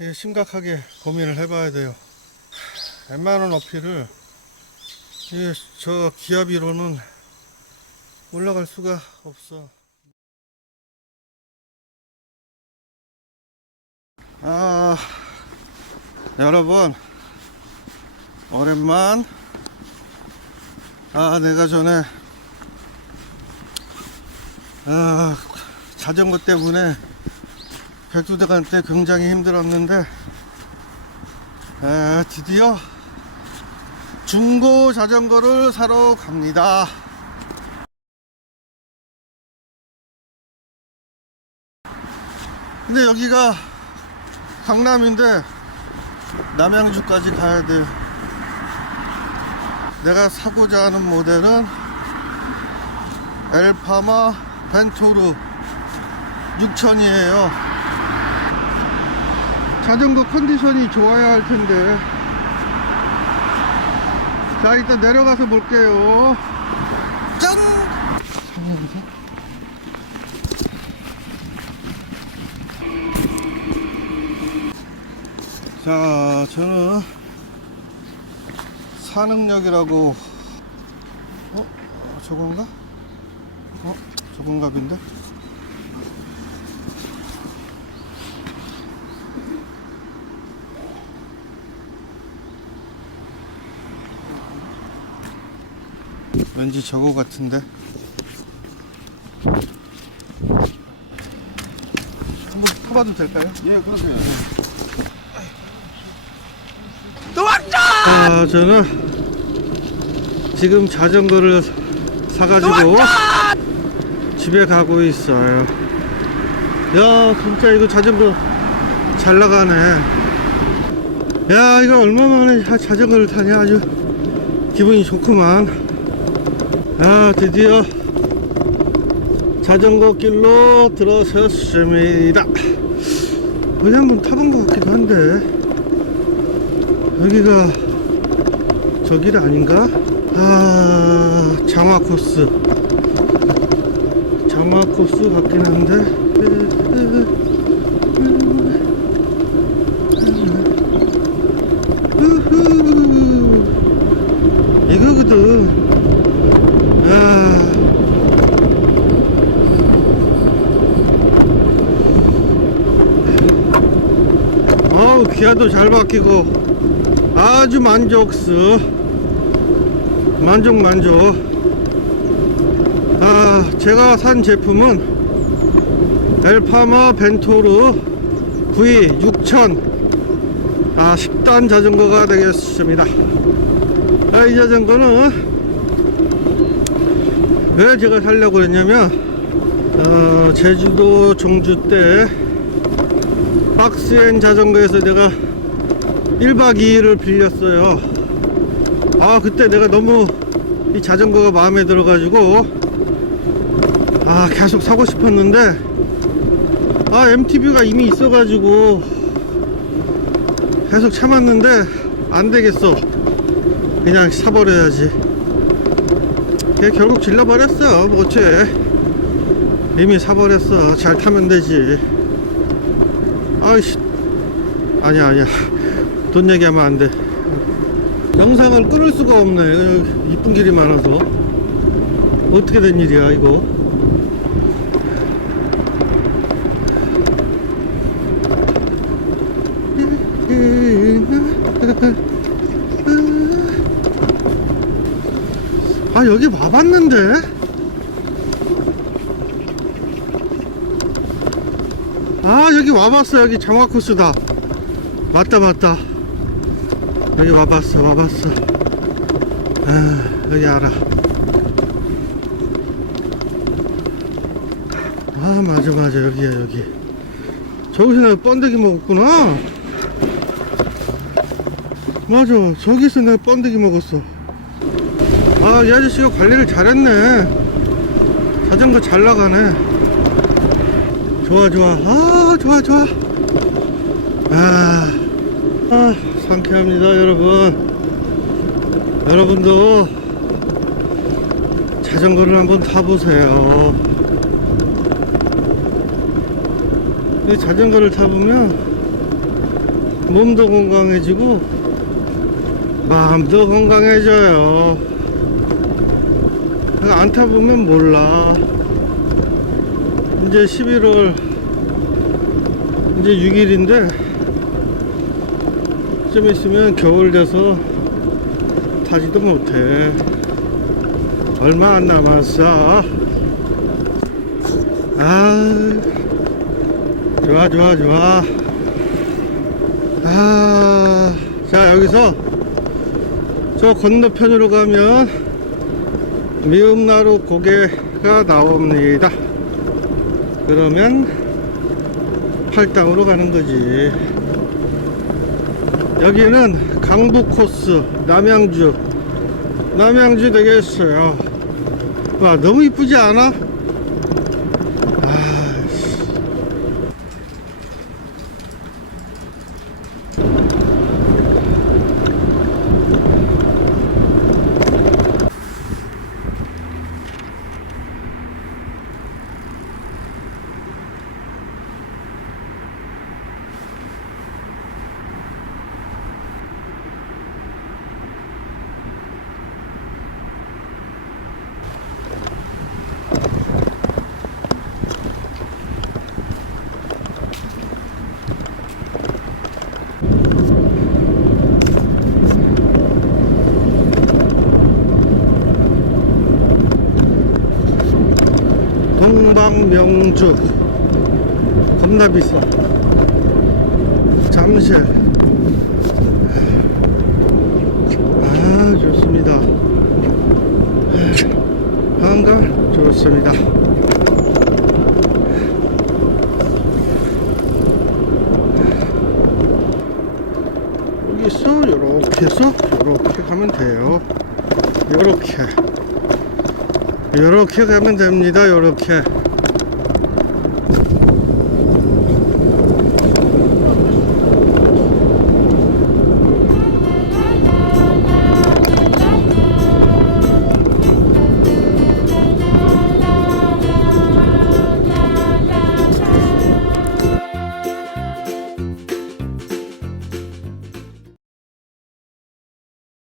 이게 심각하게 고민을 해봐야 돼요. 웬만한 어필을 이게 저 기압 이로는 올라갈 수가 없어. 아, 여러분, 오랜만. 아, 내가 전에, 아, 자전거 때문에 백두대간 때 굉장히 힘들었는데, 아, 드디어 중고 자전거를 사러 갑니다. 근데 여기가 강남인데 남양주까지 가야 돼. 내가 사고자 하는 모델은 엘파마 벤토르 6000이에요. 자전거 컨디션이 좋아야 할 텐데. 자, 일단 내려가서 볼게요. 짠! 자, 저는 산흥역이라고 어? 저건가? 어? 저건갑인데? 왠지 저거 같은데? 한번 타봐도 될까요? 예, 그러세요. 아, 저는 지금 자전거를 사가지고 집에 가고 있어요. 야, 진짜 이거 자전거 잘 나가네. 야, 이거 얼마만에 자- 자전거를 타냐. 아주 기분이 좋구만. 아, 드디어 자전거 길로 들어섰습니다. 어디 한번 타본 것 같기도 한데. 여기가 저 길 아닌가? 아 장화 코스 장화 코스 같긴 한데 우후. 이거거든 아 어우 기아도 잘 바뀌고 아주 만족스. 만족 만족. 아 제가 산 제품은 엘파마 벤토르 V 6000 아 10단 자전거가 되겠습니다. 아, 이 자전거는 왜 제가 살려고 했냐면 어, 제주도 종주 때 박스엔 자전거에서 내가 1박 2일을 빌렸어요. 아, 그때 내가 너무 이 자전거가 마음에 들어 가지고, 아, 계속 사고 싶었는데, 아, MTB가 이미 있어 가지고, 계속 참았는데, 안 되겠어. 그냥 사버려야지. 걔 결국 질러버렸어, 뭐 어째. 이미 사버렸어. 잘 타면 되지. 아이씨. 아니야, 아니야. 돈 얘기하면 안 돼. 영상을 끊을 수가 없네. 이쁜 길이 많아서. 어떻게 된 일이야, 이거? 아, 여기 와봤는데? 아, 여기 와봤어. 여기 장화 코스다. 맞다 맞다. 여기 와봤어 와봤어. 아 여기 알아. 아 맞아 맞아. 여기야 여기. 저기서 내가 번데기 먹었구나. 맞아. 저기서 내가 번데기 먹었어. 아이 아저씨가 관리를 잘했네. 자전거 잘 나가네 좋아 좋아 아 좋아 좋아 아, 아, 상쾌합니다, 여러분. 여러분도 자전거를 한번 타보세요. 이 자전거를 타보면 몸도 건강해지고 마음도 건강해져요 안 타보면 몰라 이제 11월 이제 6일인데 좀 있으면 겨울 돼서 타지도 못해. 얼마 안 남았어. 아 좋아 좋아 좋아. 아, 자 여기서 저 건너편으로 가면 미음나루 고개가 나옵니다 그러면 팔당으로 가는 거지. 여기는 강북 코스 남양주. 남양주 되겠어요. 와 너무 이쁘지 않아? 아, 동방명주. 겁나 비싸 잠실. 아 좋습니다. 한강 좋습니다. 여기서 요렇게 해서 요렇게 가면 돼요. 요렇게 요렇게 가면 됩니다 요렇게